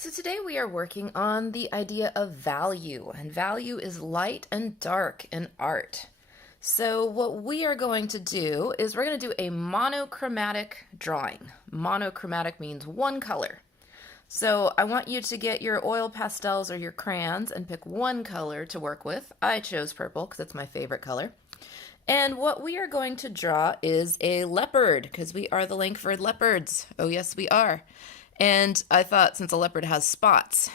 So today we are working on the idea of value, and value is light and dark in art. So what we are going to do is we're going to do a monochromatic drawing. Monochromatic means one color. So I want you to get your oil pastels or your crayons and pick one color to work with. I chose purple because it's my favorite color. And what we are going to draw is a leopard, because we are the Langford leopards. Oh yes, we are. And I thought since a leopard has spots,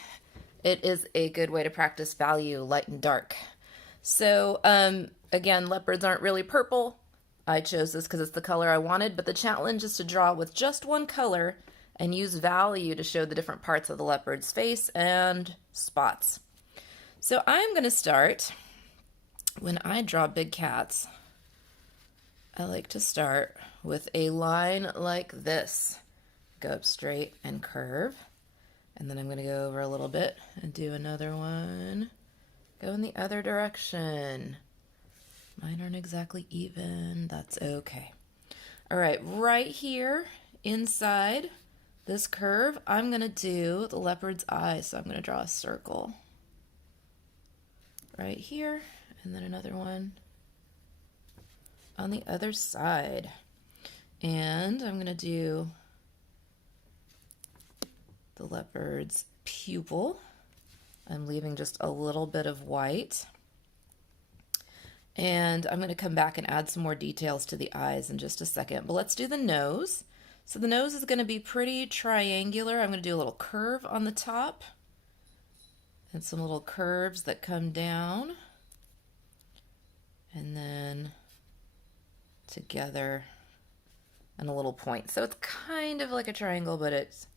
it is a good way to practice value, light and dark. So again, leopards aren't really purple. I chose this because it's the color I wanted, but the challenge is to draw with just one color and use value to show the different parts of the leopard's face and spots. So I'm going to start, when I draw big cats, I like to start with a line like this. Go up straight and curve, and then I'm going to go over a little bit and do another one. Go in the other direction. Mine aren't exactly even. That's okay. All right, right here inside this curve, I'm going to do the leopard's eye. So I'm going to draw a circle right here, and then another one on the other side. And I'm going to do the leopard's pupil. I'm leaving just a little bit of white. And I'm going to come back and add some more details to the eyes in just a second. But let's do the nose. So the nose is going to be pretty triangular. I'm going to do a little curve on the top and some little curves that come down. And then together and a little point. So it's kind of like a triangle, but it's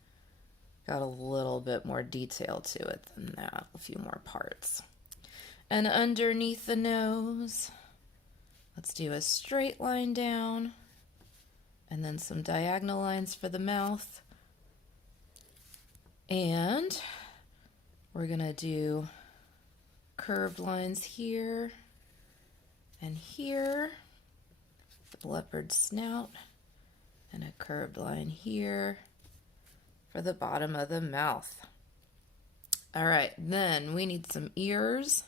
got a little bit more detail to it than that, a few more parts. And underneath the nose, let's do a straight line down, and then some diagonal lines for the mouth. And we're gonna do curved lines here and here for the leopard's snout, and a curved line here for the bottom of the mouth. All right, then we need some ears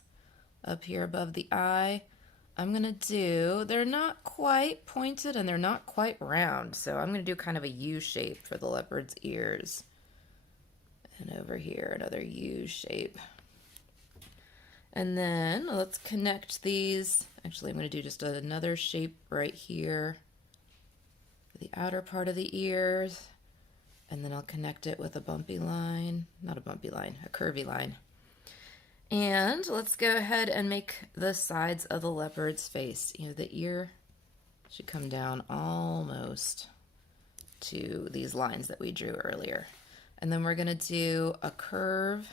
up here above the eye. I'm gonna do, they're not quite pointed and they're not quite round, so I'm gonna do kind of a U shape for the leopard's ears. And over here, another U shape. And then let's connect these. Actually, I'm gonna do just another shape right here for the outer part of the ears. And then I'll connect it with a bumpy line, not a bumpy line, a curvy line. And let's go ahead and make the sides of the leopard's face. You know, the ear should come down almost to these lines that we drew earlier. And then we're gonna do a curve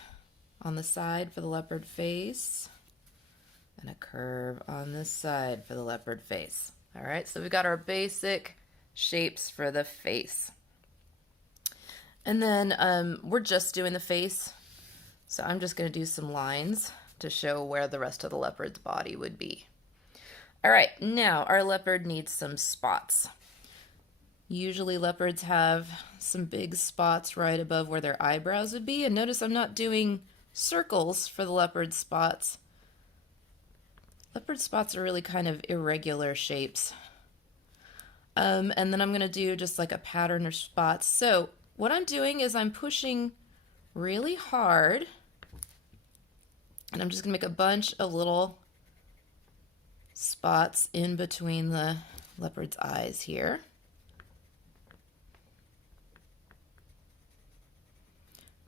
on the side for the leopard face and a curve on this side for the leopard face. All right, so we've got our basic shapes for the face. And then we're just doing the face, so I'm just going to do some lines to show where the rest of the leopard's body would be. All right, now our leopard needs some spots. Usually leopards have some big spots right above where their eyebrows would be, and notice I'm not doing circles for the leopard spots. Leopard spots are really kind of irregular shapes. And then I'm going to do just like a pattern of spots. So what I'm doing is I'm pushing really hard, and I'm just gonna make a bunch of little spots in between the leopard's eyes here.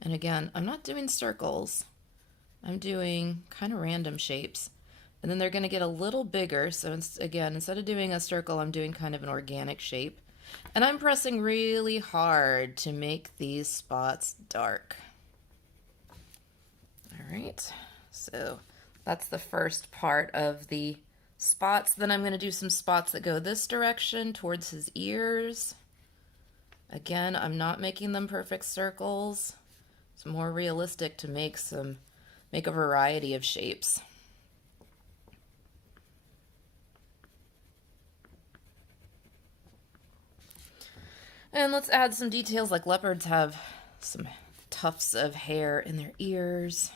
And again, I'm not doing circles. I'm doing kind of random shapes. And then they're gonna get a little bigger. So again, instead of doing a circle, I'm doing kind of an organic shape. And I'm pressing really hard to make these spots dark. All right, so that's the first part of the spots. Then I'm going to do some spots that go this direction towards his ears. Again, I'm not making them perfect circles. It's more realistic to make a variety of shapes. And let's add some details, like leopards have some tufts of hair in their ears.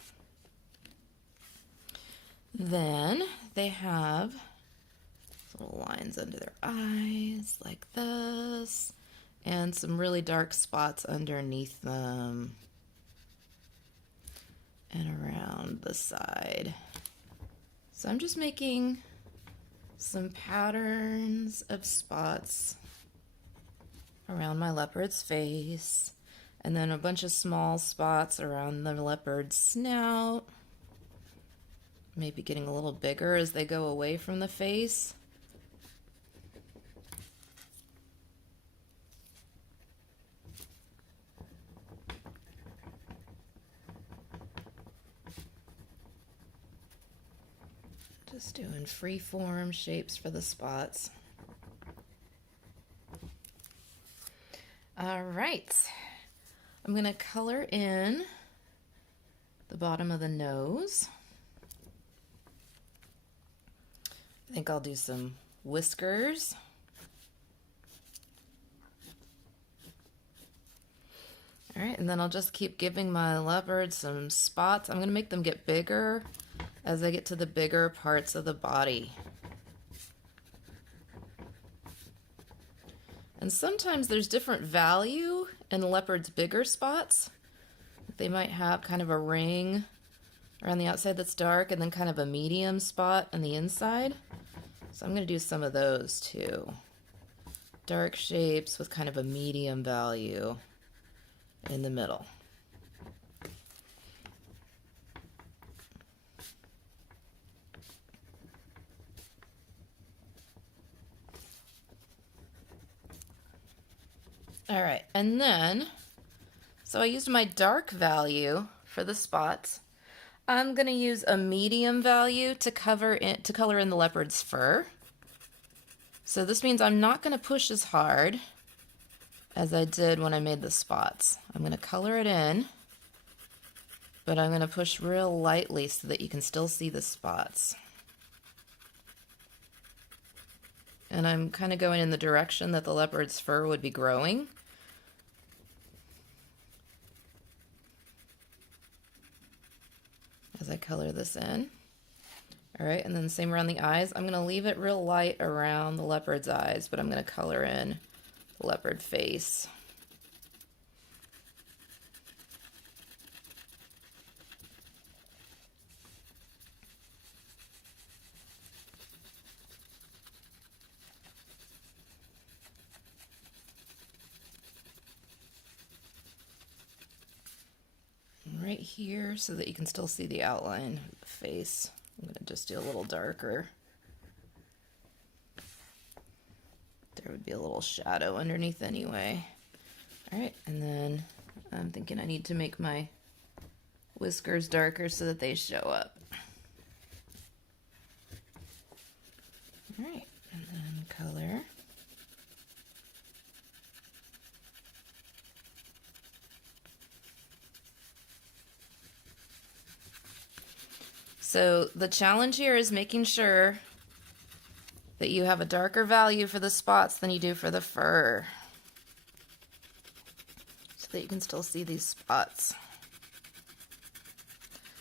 Then they have little lines under their eyes like this, and some really dark spots underneath them and around the side. So I'm just making some patterns of spots around my leopard's face, and then a bunch of small spots around the leopard's snout, maybe getting a little bigger as they go away from the face. Just doing free form shapes for the spots. All right, I'm going to color in the bottom of the nose. I think I'll do some whiskers. All right, and then I'll just keep giving my leopard some spots. I'm going to make them get bigger as I get to the bigger parts of the body. And sometimes there's different value in the leopard's bigger spots. They might have kind of a ring around the outside that's dark and then kind of a medium spot on the inside. So I'm going to do some of those too. Dark shapes with kind of a medium value in the middle. All right, and then, so I used my dark value for the spots. I'm going to use a medium value to color in the leopard's fur. So this means I'm not going to push as hard as I did when I made the spots. I'm going to color it in, but I'm going to push real lightly so that you can still see the spots. And I'm kind of going in the direction that the leopard's fur would be growing. As I color this in. All right, and then same around the eyes. I'm going to leave it real light around the leopard's eyes, but I'm going to color in the leopard face. Right here so that you can still see the outline of the face. I'm going to just do a little darker. There would be a little shadow underneath anyway. All right, and then I'm thinking I need to make my whiskers darker so that they show up. All right, and then color. So the challenge here is making sure that you have a darker value for the spots than you do for the fur, so that you can still see these spots.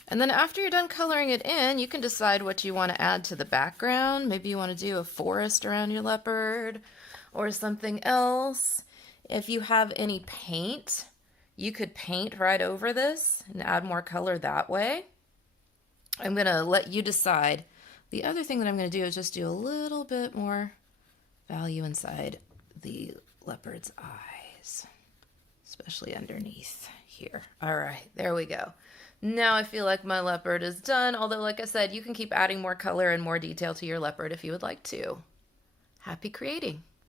And then after you're done coloring it in, you can decide what you want to add to the background. Maybe you want to do a forest around your leopard or something else. If you have any paint, you could paint right over this and add more color that way. I'm going to let you decide. The other thing that I'm going to do is just do a little bit more value inside the leopard's eyes, especially underneath here. All right, there we go. Now I feel like my leopard is done, although like I said, you can keep adding more color and more detail to your leopard if you would like to. Happy creating!